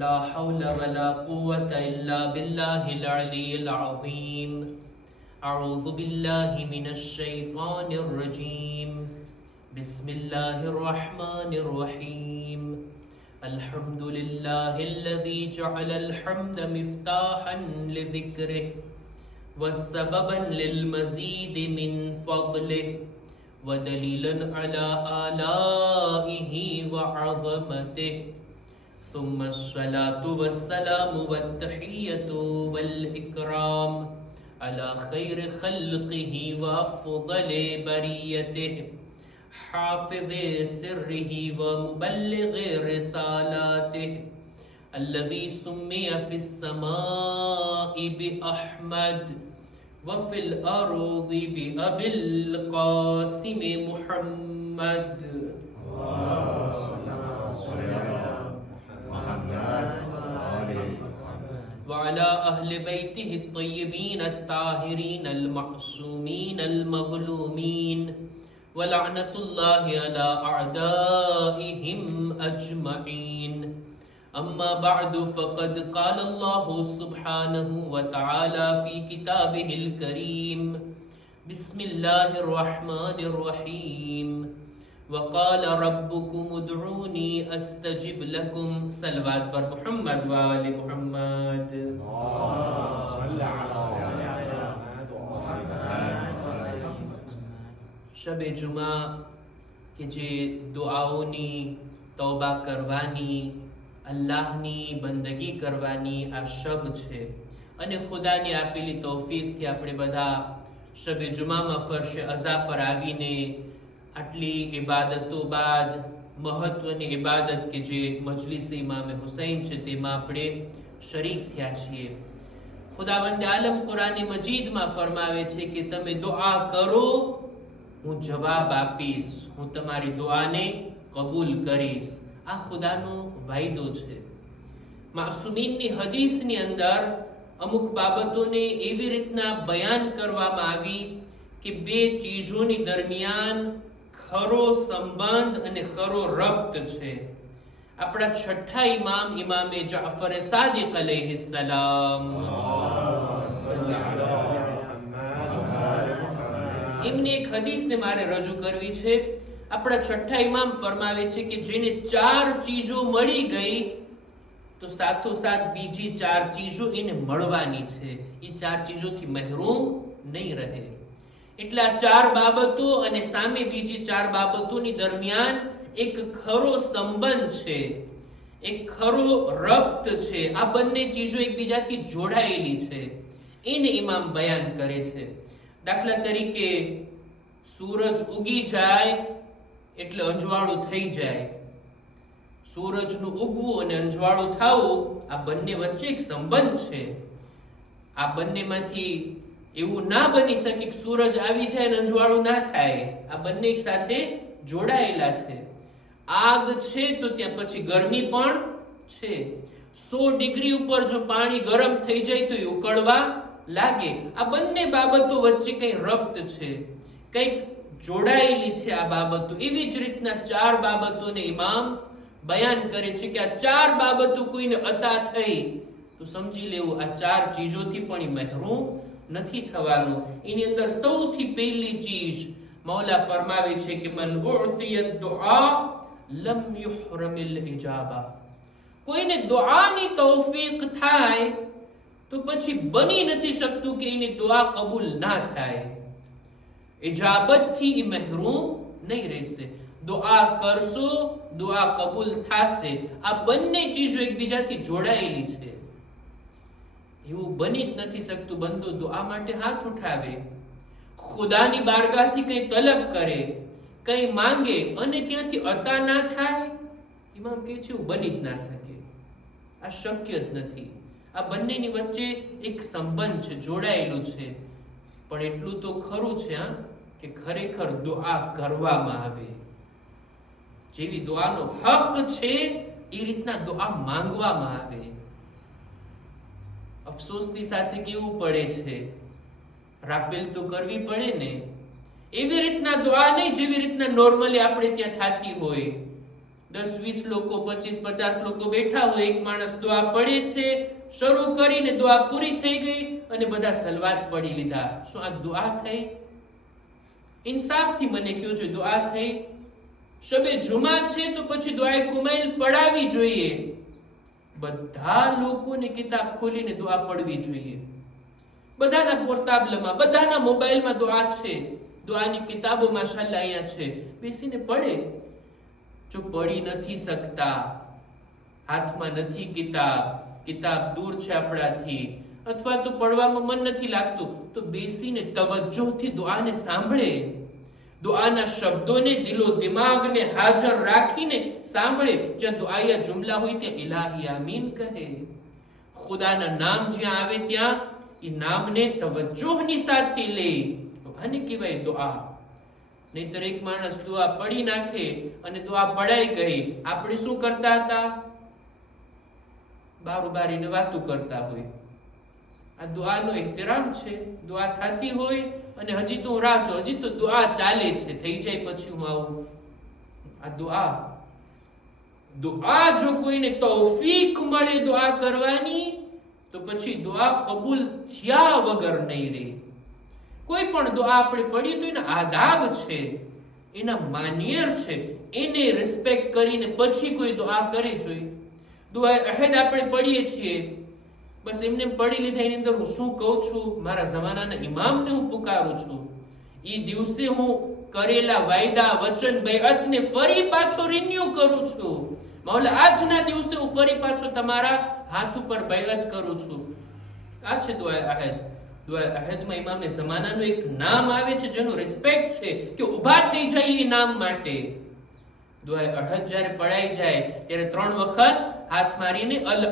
لا حول ولا قوة إلا بالله العلي العظيم. أعوذ بالله من الشيطان الرجيم. بسم الله الرحمن الرحيم. الحمد لله الذي جعل الحمد مفتاحا لذكره وسببا للمزيد من فضله ودليلا على آلائه وعظمته. ثم الصلاة والسلام والتحية والإكرام على خير خلقه وأفضل بريته حافظ سره ومبلغ رسالاته الذي سمي في السماء بأحمد وفي الأرض بأبي القاسم محمد. وعلى أهل بيته الطيبين الطاهرين المعصومين المظلومين ولعنة الله على أعدائهم أجمعين. أما بعد فقد قال الله سبحانه وتعالى في كتابه الكريم بسم الله الرحمن الرحيم. وقال ربكم ادعوني استجب لكم. صلوات پر محمد و آل محمد. શબ જુમા કે જે દુઆઓની તૌબા કરવાની, અલ્લાહની બંદગી કરવાની આ શબ છે અને ખુદાની આપેલી તૌફીકથી આપણે બધા શબ જુમામાં ફરશે અઝા પર આવીને આટલી ઇબાદતો બાદ મહત્વની ઇબાદત કે જે મજલિસ ઇમામે હુસૈન છે તેમાં આપણે શરીક થયા છીએ. ખુદાવંદ આલમ કુરાન મજીદમાં ફરમાવે છે કે તમે દુઆ કરો, હું જવાબ આપીશ, હું તમારી દુઆને કબૂલ કરીશ. આ ખુદાનો વાયદો છે. માસુમીનની હદીસની અંદર અમુક બાબતોને એવી રીતના બયાન કરવામાં આવી કે બે ચીજોની દરમિયાન ખરો સંબંધ અને ખરો રબ્ત છે. આપણા છઠ્ઠા ઇમામ ઇમામે જાફર સાદિક અલૈહિસ્સલામ એમની એક હદીસને મારે રજૂ કરવી છે. આપણા છઠ્ઠા ઇમામ ફરમાવે છે કે જેને ચાર ચીજો મળી ગઈ તો સાથોસાથ બીજી ચાર ચીજો એને મળવાની છે. એ ચાર ચીજોથી મહેરૂમ નહીં રહે. એટલે આ ચાર બાબતો અને સામે બીજી ચાર બાબતોની દરમિયાન એક ખરો સંબંધ છે, એક ખરો રબ્ત છે. આ બંને ચીજો એકબીજાથી જોડાયેલી છે એને ઇમામ બયાન કરે છે. દાખલા તરીકે સૂરજ ઉગી જાય એટલે અંજવાળું થઈ જાય. સૂરજનું ઉગવું અને અંજવાળું થવું આ બંને વચ્ચે એક સંબંધ છે. આ બંનેમાંથી એવું ના બની શકે કે સૂરજ આવી જાય અને અંજવાળું ના થાય. આ બંને એક સાથે જોડાયેલા છે. આગ છે તો ત્યાં પછી ગરમી પણ છે. 100 ડિગ્રી ઉપર જો પાણી ગરમ થઈ જાય તો એ ઉકળવા લાગે. આ બંને બાબતો વચ્ચે કઈ રબ્ત છે, કઈક જોડાયેલી છે આ બાબતો. એવી જ રીતના ચાર બાબતોને ઇમામ બયાન કરે છે કે આ ચાર બાબતો કોઈને અતા થઈ તો સમજી લેવું આ ચાર ચીજોથી પણ મહેરૂમ નથી થવાનું. એની અંદર સૌથી પહેલી ચીજ મૌલા ફરમાવે છે કે મન ઉઅતિય દુઆ લમ યુહરમિલ ઇજાબા. કોઈને દુઆની તૌફીક થાય તો પછી બની નથી શકતું કે એની દુઆ કબૂલ ના થાય. ઇજાબતથી એ મહેરૂમ નહીં રહેશે. દુઆ કરશો, દુઆ કબૂલ થશે. આ બંને ચીજો એકબીજાથી જોડાયેલી છે. એવું બની જ નથી શકતું બંદો દુઆ માટે હાથ ઉઠાવે, ખુદાની બારગાહથી કઈ તલબ કરે, કઈ માંગે અને ત્યાંથી અતા ના થાય. ઇમામ કહે છે એવું બની જ ના શકે. આ શક્ય જ નથી. આ બંનેની વચ્ચે એક સંબંધ છે, જોડાયેલું છે. પણ એટલું તો ખરું છે કે ખરેખર દુઆ કરવામાં આવે. જેવી દુઆનો હક છે એ રીતના દુઆ માંગવામાં આવે. અફસોસની સાથે કેવું પડે છે, રાપેલ તો કરવી પડે ને. એવી રીતના દુઆ નહીં જેવી રીતના નોર્મલી આપણે ત્યાં થતી હોય. 10-20 લોકો, 25-50 લોકો બેઠા હોય, એક માણસ દુઆ પડે છે, શરૂ કરીને દુઆ પૂરી થઈ ગઈ અને બધા સલવાત પડી લીધા. શું આ દુઆ થઈ? ઇન્સાફથી મને કહો, જો દુઆ થઈ? શબે જુમા છે તો પછી દુઆએ કુમૈલ પડાવી જોઈએ. બધા લોકોને કિતાબ ખોલીને દુઆ પડવી જોઈએ. બધાના પોર્ટાબલમાં, બધાના મોબાઈલમાં દુઆ છે. દુઆની કિતાબો માશાઅલ્લાહ અહીંયા છે, બેસીને પડે. જો પડી નથી શકતા, હાથમાં નથી કિતાબ, કિતાબ દૂર છે આપણાથી, અથવા તો પડવામાં મન નથી લાગતું, તો બેસીને તવજ્જોથી દુઆને સાંભળે. દુઆના શબ્દોને દિલો દિમાગને હાજર રાખીને સાંભળે. જ્યાં દુઆયા જુમલા હોય ત્યાં ઇલાહી આમીન કહે. ખુદાના નામ જ્યાં આવે ત્યાં એ નામને તવજ્જોની સાથે લે. આને કહેવાય દુઆ. નહીતર એક માણસ દુઆ પડી નાખે અને દુઆ પડાઈ ગઈ, આપણે શું કરતા હતા? બારીને વાતો કરતા હોય. આ દુઆનો એહતરામ છે. દુઆ થતી હોય અને હજી તો રાહ જો, હજી તો દુઆ ચાલે છે, થઈ જાય પછી હું આવું. આ દુઆ જો કોઈને તૌફીક મળે દુઆ કરવાની, તો પછી દુઆ કબૂલ થયા વગર નહીં રહે. કોઈ પણ દુઆ આપણે પડી તો એના આદાબ છે, એના માનિયર છે, એને રિસ્પેક્ટ કરીને પછી કોઈ દુઆ કરે જોઈએ. દુઆ અહેદ આપણે પડીએ છીએ, બસ એમને પડી લીધા, એની અંદર હું શું કહું છું? મારા જમાનાના ઇમામને હું પુકારું છું. એ દિવસે હું કરેલા વાયદા, વચન, બૈઅતને ફરી પાછો રિન્યુ કરું છું. મૌલા આજના દિવસે હું ફરી પાછો તમારા હાથ ઉપર બૈઅત કરું છું. આ છે દુઆ અહેદ. દુઆ અહેદમાં ઇમામે જમાનાનું એક નામ આવે છે જેનું રિસ્પેક્ટ છે કે ઊભા થઈ જાય એ નામ માટે. દુઆ અહેદ જ્યારે પડાઈ જાય ત્યારે 3 વખત હાથ મારીને અલ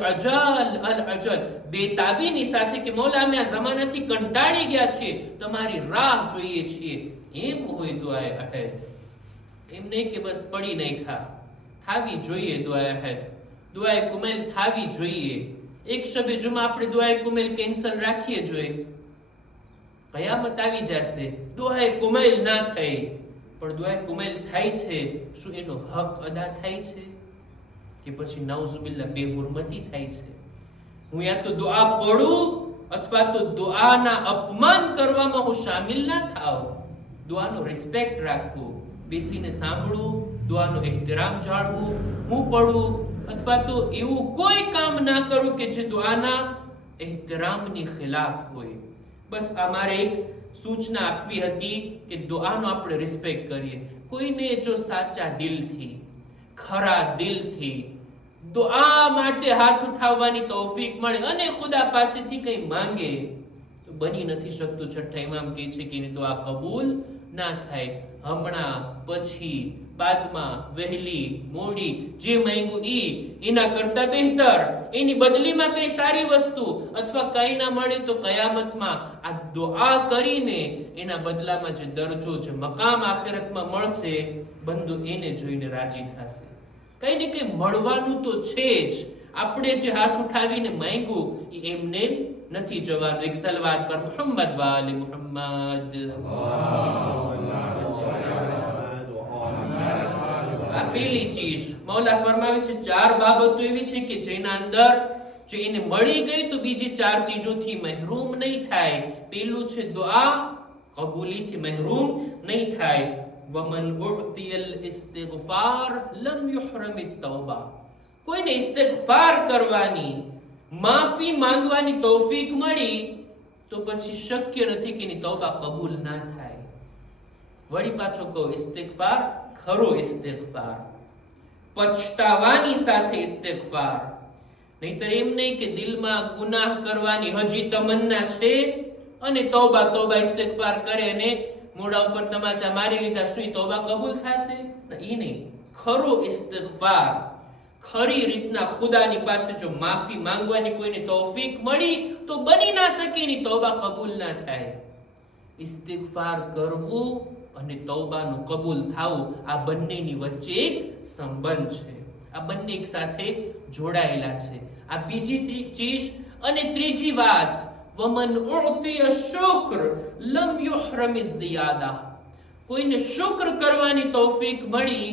અજલ બેતાબીની સાથે કે મૌલા અમે આ જમાનાથી કંટાળી ગયા છીએ, તમારી રાહ જોઈએ છીએ. એમ હોય દુઆ અહેદ. એમ નહીં કે બસ પડી નાખ્યા. થાવી જોઈએ દુઆ અહેદ. દુઆ કુમૈલ થાવી જોઈએ. એક શબે જુમા આપણે દુઆ કુમૈલ કેન્સલ રાખીએ જોઈએ, કયામત આવી જશે. દુઆ કુમૈલ ના થઈ, પણ દુઆ કુમૈલ થાય છે, શું એનો હક અદા થાય છે કે પછી નાઉઝુબિલ્લાહ બેહુરમતી થાય છે? હું યા તો દુઆ પઢું અથવા તો દુઆના અપમાન કરવામાં હું શામિલ ના થાઉં. દુઆનો રિસ્પેક્ટ રાખવું, બેસીને સાંભળવું, દુઆનો એહતરામ જાળવું. હું પઢું અથવા તો એવું કોઈ કામ ના કરું કે જે દુઆના એહતરામની ખિલાફ હોય. બસ અમારે એક સૂચના આપવી હતી કે દુઆનો આપણે રિસ્પેક્ટ કરીએ. કોઈને જો સાચા દિલથી, ખરા દિલથી દુઆ માટે હાથ ઉઠાવવાની તૌફીક મળે અને ખુદા પાસેથી કંઈ માંગે, તો બની નથી શકતું. છઠ્ઠા ઇમામ કહે છે કે એની દુઆ કબૂલ ના થાય. હમણાં, પછી, બાદમાં, વહેલી, મોડી, જે માંગ્યું એના કરતા બહેતર, એની બદલીમાં કઈ સારી વસ્તુ અથવા કઈ ના મળે તો કયામતમાં આ દુઆ કરીને એના બદલામાં જે દરજો, જે મકામ આખિરતમાં મળશે, બંદો એને જોઈને રાજી થશે. કઈ ને કઈ મળવાનું તો છે જ. આપણે જે હાથ ઉઠાવીને માંગ્યું એ એમને નથી જવાનું. એક સલવાત પર મુહમ્મદ વાલે મુહમ્મદ. આ પેલી ચીજ મૌલા ફરમાવે છે. 4 બાબતો એવી છે કે જેના અંદર જો એને મળી ગઈ તો બીજી 4 ચીજોથી મહેરૂમ નહીં થાય. પેલું છે દુઆ કબૂલીથી મહેરૂમ નહીં થાય. વમન ઉઅતિયલ ઇસ્તિગફાર લમ યુહરમ તૌબા. કોઈને ઇસ્તિગફાર કરવાની, માફી માંગવાની તૌફીક મળી તો પછી શક્ય નથી કે એની તૌબા કબૂલ ના થાય. વળી પાછો કહો, ઇસ્તિગફાર ખરો ઇસ્તિગફાર, પછતાવાની સાથે ઇસ્તિગફાર. નહીતર એમ નહીં કે દિલમાં ગુનાહ કરવાની હજી તમન્ના છે અને તૌબા ઇસ્તિગફાર કરે અને મોઢા ઉપર તમાચા મારી લીધા, શું તૌબા કબૂલ થશે? ઈ નહીં. ખરો ઇસ્તિગફાર, ખરી રીતના ખુદાની પાસે જો માફી માંગવાની કોઈને તૌફીક મળી તો બની ના શકે એની તૌબા કબૂલ ના થાય. ઇસ્તિગફાર કરવું અને તૌબાનું કબૂલ થાવું, આ બંનેની વચ્ચે એક સંબંધ છે. આ બંને એક સાથે જોડાયેલા છે. આ બીજી ચીજ. અને ત્રીજી વાત, વમન ઉઅતિય શુક્ર લમ યુહરમ ઝિયાદા. કોઈને શુક્ર કરવાની તૌફીક મળી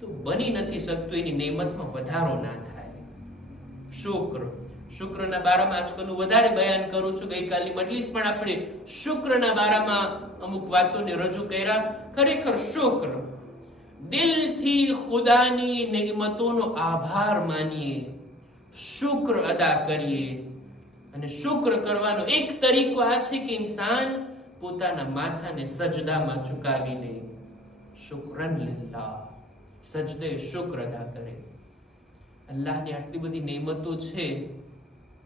તો બની નથી શકતું એની નેમતમાં વધારો ના થાય. શુક્રના બારામાં આજકાલનું વધારે બયાન કરું છું. ગઈકાલની મજલિસ પણ આપણે શુક્રના બારામાં અમુક વાતોને રજૂ કર્યા. ખરેખર શુક્ર, દિલથી ખુદાની નેમતોનો આભાર માનીએ, શુક્ર અદા કરીએ. અને શુક્ર કરવાનો એક તરીકો આ છે કે ઇન્સાન પોતાના માથાને સજદામાં ઝુકાવી લે. શુક્રન લિલ્લાહ, સજદે શુક્ર અદા કરે. અલ્લાહની આટલી બધી નેમતો છે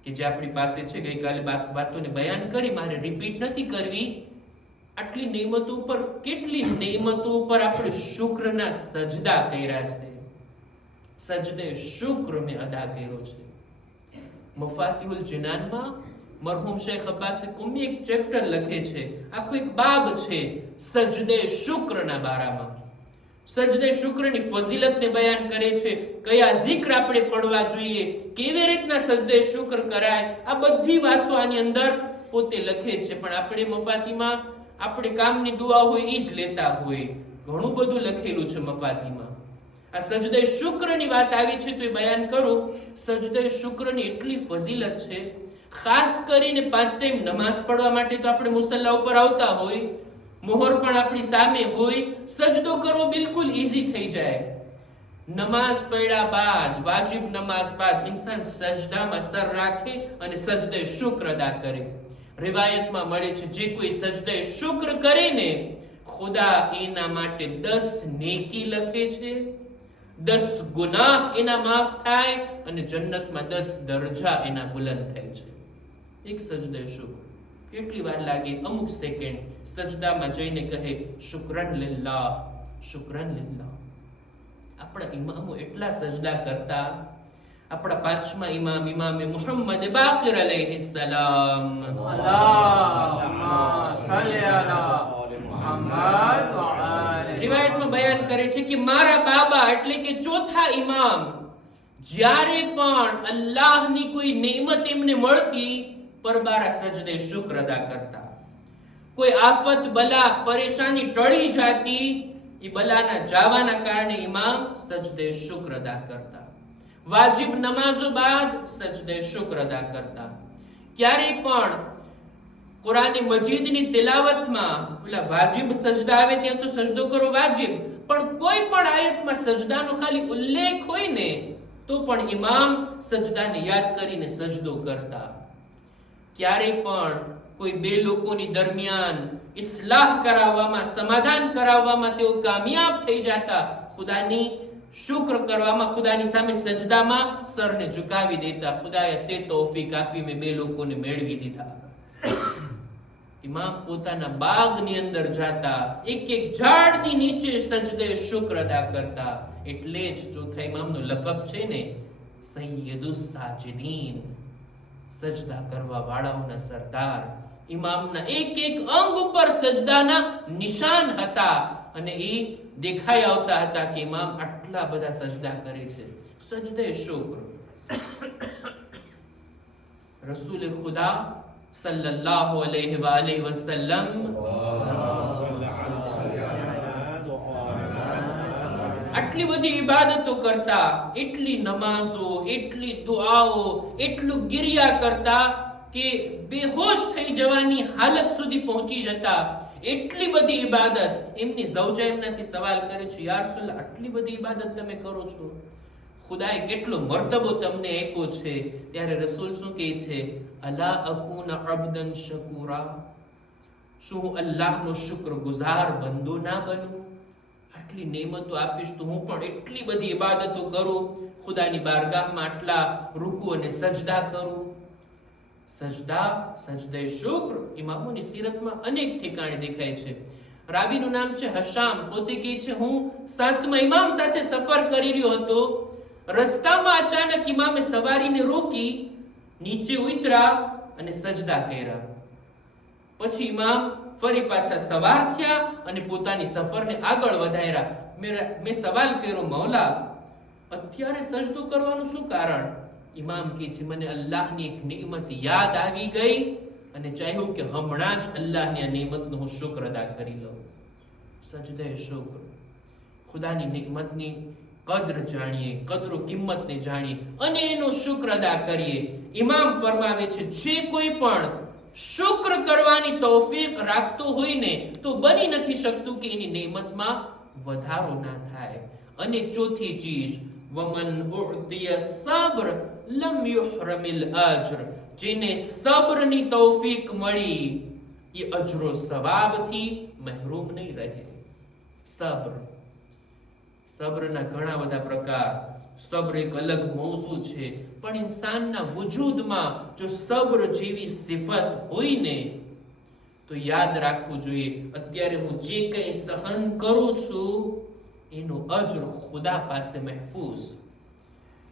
કે જે આપણી પાસે છે. ગઈકાલે વાતોને બયાન કરી, મારે રિપીટ નથી કરવી. આટલી નેમતો ઉપર, કેટલી નેમતો ઉપર આપણે શુક્રના સજદા કર્યા છે. સજદે શુક્ર મેં અદા કર્યો છે. મફાતિહુલ જનાનમાં મરહુમ શેખ અબ્બાસ કુમી એક ચેપ્ટર લખે છે, આખું એક બાબ છે સજદે શુક્રના બારામાં. સજદે શુક્રની ફઝીલતને બયાન કરે છે, કયા zikr આપણે પડવા જોઈએ, કેવી રીતના સજદે શુક્ર કરાય. આ બધી વાતો આની અંદર પોતે લખે છે. પણ આપણે મફાતીમાં આપણે કામની દુઆ હોય એ જ લેતા હોય. ઘણું બધું લખેલું છે મફાતીમાં. આ સજદે શુક્રની વાત આવી છે તો એ બયાન કરું. સજદે શુક્રની એટલી ફઝીલત છે, ખાસ કરીને 5 ટાઈમ નમાઝ પડવા માટે તો આપણે મુસલ્લા ઉપર આવતા હોય, મોહર પણ આપણી સામે હોય, સજદો કરવો બિલકુલ ઈઝી થઈ જાય. નમાઝ પડ્યા બાદ, વાજિબ નમાઝ બાદ ઇન્સાન સજદામાં સર રાખે અને સજદે શુક્ર અદા કરે. રિવાયતમાં મળે છે, જે કોઈ સજદે શુક્ર કરે ને, ખુદા એના માટે 10 નેકી લખે છે, 10 ગુનાહ એના માફ થાય અને જન્નતમાં 10 દરજા એના બુલંદ થાય છે. એક સજદે શુક્ર કેટલી વાર લાગે? અમુક સેકન્ડ સજદામાં જઈને કહે શુક્રન લિલ્લાહ, શુક્રન લિલ્લાહ. આપણા ઇમામો એટલા સજદા કરતા. આપણા 5મા ઇમામ ઇમામે મુહમ્મદ બાકિર અલૈહિસ સલામ, અલ્લાહુમ્મા સલ્લી અલા મુહમ્મદ વ આલિhi, રિવાયતમાં બયાન કરે છે કે મારા બાબા એટલે કે ચોથા ઇમામ જ્યારે પણ અલ્લાહની કોઈ નેમત એમને મળતી, પરબારા સજદે શુક્ર અદા કરતા. કોઈ આફત, બલા, પરેશાની ટળી જાતી, એ બલાના જાવાના કારણે ઇમામ સજદે શુક્ર અદા કરતા. વાજિબ નમાઝો બાદ સજદે શુક્ર અદા કરતા. ક્યારેય પણ કુરાન મજીદની તિલાવતમાં ઓલા વાજિબ સજદા આવે ત્યાં તો સજદો કરો વાજિબ, પણ કોઈ પણ આયતમાં સજદાનો ખાલી ઉલ્લેખ હોય ને તો પણ ઇમામ સજદાને યાદ કરીને સજદો કરતા. ક્યારેય પણ કોઈ બે લોકોની દરમિયાન ઇસ્લાહ કરાવવામાં, સમાધાન કરાવવામાં તેઓ કામયાબ થઈ જતા, ખુદાની શુક્ર કરવામાં, ખુદાની સામે સજદામાં સરને ઝુકાવી દેતા. ખુદાએ તે તૌફીક આપી, મેં બે લોકોને મેળવી લીધા. ઇમામ પોતાના બાગની અંદર જાતા, એક એક ઝાડની નીચે સજદે શુક્ર અદા કરતા. એટલે જ ચોથા ઇમામનો લકબ છે ને સૈયદુસ સાજિદીન, સજદા કરવા વાળાઓના સરદાર. ઇમામના એક એક અંગ ઉપર સજદાના નિશાન હતા અને એ દેખાઈ આવતા હતા કે ઇમામ આટલા બધા સજદા કરે છે. સજદે શુક્ર. રસૂલ ખુદા સલ્લલ્લાહુ અલૈહિ વ આલિહિ વસલ્લમ આટલી બધી ઇબાદતો કરતા, એટલી નમાઝો, એટલી દુઆઓ, એટલું ગિરિયા કરતા કે બેહોશ થઈ જવાની હાલત સુધી પહોંચી જતા. એટલી બધી ઇબાદત. એમની ઝૌજા એમનાથી સવાલ કરે છે, યા રસૂલલ્લાહ, આટલી બધી ઇબાદત તમે કરો છો, ખુદાએ કેટલો મર્તબો તમને આપ્યો છે. ત્યારે રસૂલ શું કહે છે? અલા અકુના અબ્દન શકુરા, શું હું અલ્લાહનો શુક્રગુઝાર બંદો ના બનું? આટલી નેમતો આપીશ તો હું પણ એટલી બધી ઇબાદતો કરું, ખુદાની બારગાહમાં આટલા રૂકુ અને સજદા કરું. સજદા, સજદે શુક્ર ઇમામોની સીરતમાં અનેક ઠેકાણે દેખાય છે. રાવીનું નામ છે હશામ. પોતે કહે છે, હું 7મા ઇમામ સાથે સફર કરી રહ્યો હતો. રસ્તામાં અચાનક ઇમામે સવારીને રોકી, નીચે ઉતર્યા અને સજદા કર્યા. પછી ઇમામ ફરી પાછા સવાર થયા અને પોતાની સફરને આગળ વધાર્યા. મેં સવાલ કર્યો, મૌલા, અત્યારે સજદો કરવાનું શું કારણ? ઇમામ કહે છે, મને અલ્લાહની એક નિયમત યાદ આવી ગઈ અને ચાહ્યું કે હમણાં જ અલ્લાહની આ નિયમતનો હું શુક્ર અદા કરી લઉં. સજદે શુક્ર. ખુદાની નિમતની કદર જાણીએ, કદરો કિંમતને જાણીએ અને એનો શુક્ર અદા કરીએ. ઇમામ ફરમાવે છે, જે કોઈ પણ શુક્ર કરવાની તૌફીક રાખતો હોય ને તો બની નથી શકતું કે એની નિમતમાં વધારો ના થાય. અને ચોથી ચીજ, વમન ઉઅતિય સબ્ર લમ યુહરમિલ અજ્ર, જેને સબ્રની તૌફીક મળી એ અજરો સવાબથી મહેરૂમ નહીં રહે. સબ્રના ઘણા બધા પ્રકાર, સબ્ર એક અલગ મૌઝુ છે, પણ ઇન્સાનના વજૂદમાં જો સબ્ર જેવી સિફત હોય ને તો યાદ રાખવું જોઈએ, અત્યારે હું જે કંઈ સહન કરું છું એનું અજર ખુદા પાસે મહેફૂઝ.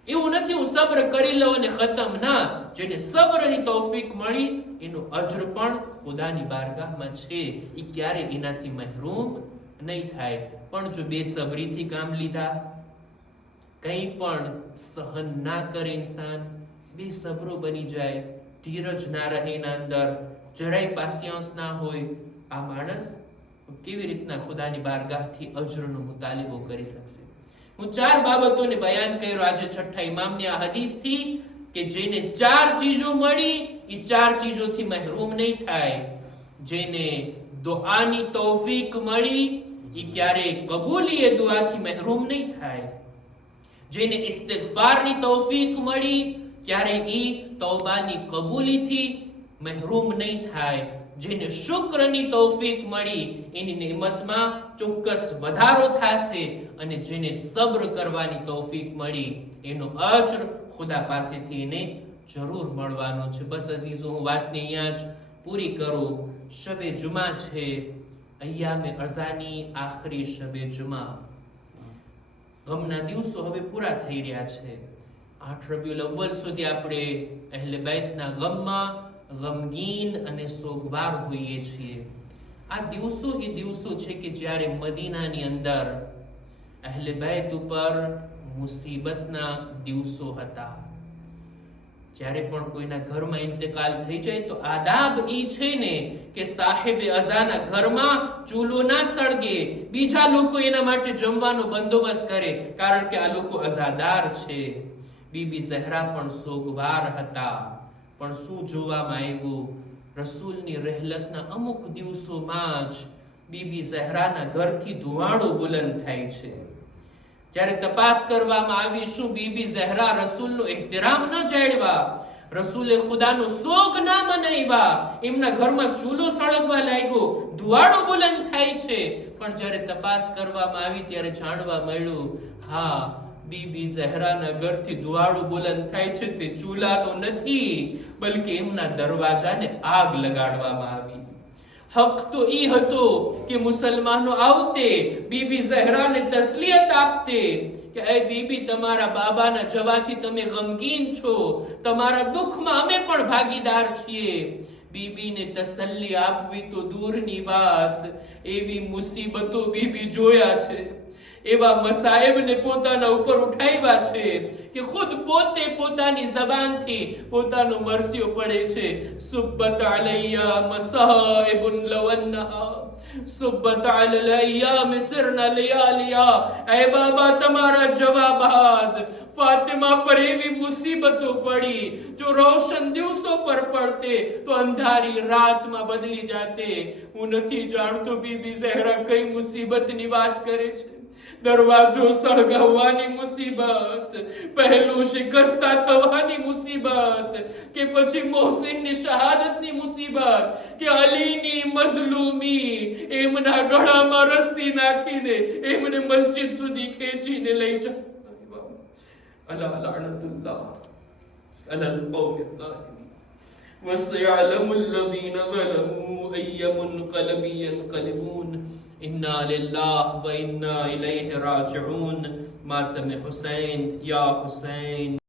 એવું નથી હું સબ્ર કરી લઉં અને ખતમ, ના, જેને સબ્રની તૌફીક મળી એનું અજર પણ ખુદાની બારગાહમાં છે, એ ક્યારે એનાથી મહેરૂમ નહીં થાય. પણ જો બેસબરીથી કામ લીધા, કંઈ પણ સહન ના કરે ઇન્સાન, બેસબરો બની જાય, ધીરજ ના રહે એના અંદર, જરાય પાસિયાંસ ના હોય, આ માણસ કેવી રીતના ખુદાની બારગાહથી અજરનો મુતાલિબો કરી શકશે? હું 4 બાબતોને બયાન કર્યો આજે છઠ્ઠા ઇમામની આ હદીસથી કે જેને 4 ચીજો મળી એ 4 ચીજોથી મહેરૂમ નહીં થાય. જેને દુઆની તૌફીક મળી એ ક્યારેય કબૂલી એ દુઆથી મહેરૂમ નહીં થાય. જેને ઇસ્તિગફારની તૌફીક મળી ક્યારેય એ તૌબાની કબૂલીથી મહેરૂમ નહીં થાય. જેને શુક્રની તૌફીક મળી એની નિમતમાં ચોક્કસ વધારો થશે, અને જેને સબ્ર કરવાની તૌફીક મળી એનો અજર ખુદા પાસેથી એને જરૂર મળવાનો છે. બસ અઝીઝો, હું વાતને અહીંયા જ પૂરી કરું. શબે જુમા છે, અય્યામે અઝાની આખરી શબે જુમા. ગમના દિવસો હવે પૂરા થઈ રહ્યા છે. 8 રબીઉલ અવ્વલ સુધી આપણે અહેલે બેતના ગમમાં ગમગીન અને સોગવાર હોઈએ છીએ. આ દિવસો એ દિવસો છે કે જ્યારે મદીનાની અંદર અહેલે બેત ઉપર મુસીબતના દિવસો હતા. જ્યારે પણ કોઈના ઘરમાં ઇન્તકાલ થઈ જાય તો આદાબ ઈ છે ને કે સાહેબે અઝાના ઘરમાં ચૂલો ના સળગે, બીજા લોકો એના માટે જમવાનો બંદોબસ્ત કરે, કારણ કે આ લોકો અઝાદાર છે. બીબી ઝહરા પણ સોગવાર હતા. પણ શું જોવામાં આવ્યું? રસૂલની રહેલતના અમુક દિવસોમાં જ બીબી ઝહરાના ઘરથી ધુવાડો બુલંદ થાય છે. જ્યારે તપાસ કરવામાં આવી, શું બીબી ઝહરા રસૂલનો એહતરામ ન જાળવ્યા, રસૂલે ખુદાનો સોગ ના મનાવ્યા, એમના ઘરમાં ચૂલો સળગવા લાગ્યો, ધુવાડો બુલંદ થાય છે. પણ જ્યારે તપાસ કરવામાં આવી ત્યારે જાણવા મળ્યું, હા, બીબી ઝહરાના ઘરથી ધુવાડો બુલંદ થાય છે તે ચૂલાનો નથી, બલકે એમના દરવાજાને આગ લગાડવામાં આવી. હક તો ઈ હતો કે મુસલમાનો આવતે બીબી ઝહરાને તસ્લીયત આપતે કે એ બીબી, તમારા બાબાના જવાથી તમે ગમગીન છો, તમારા દુઃખમાં અમે પણ ભાગીદાર છીએ. બીબીને તસલ્લી આપવી તો દૂરની વાત, એવી મુસીબતો બીબી જોયા છે, એવા મસાઈબને પોતાના ઉપર ઉઠાવ્યા છે કે ખુદ પોતે પોતાની જબાનથી પોતાનો મરસીઓ પડે છે. સુબ્બત અલૈયા મસાઈબુન લવન્નહા સુબ્બત અલૈયા મિસરના લિયાલિયા. એ બાબા, તમારા જવાબાદ ફાતિમા પર એવી મુસીબતો પડી, જો રોશન દિવસો પર પડતે તો અંધારી રાતમાં બદલી જાતે. હું નથી જાણતો બીબી ઝહરા કઈ મુસીબતની વાત કરે છે. દરવાજો સળગાવવાની મુસીબત, પહેલું શિકસ્તા થવાની મુસીબત, કે પછી મોહસિનની શહાદતની મુસીબત, કે અલીની મઝલૂમી, એમના ગળામાં રસ્સી નાખીને એમને મસ્જિદ સુધી ખેંચીને લઈ જાય. અલા લઅનતુલ્લાહ અલલ કૌમિ ઝાલિમીન વસયઅલમુ અલ્લઝીના ઝલમુ અય્ય મુન્કલબિન યન્કલિબૂન. इन्ना लिल्लाहि व इन्ना इलैहि राजिऊन. मातम हुसैन या हुसैन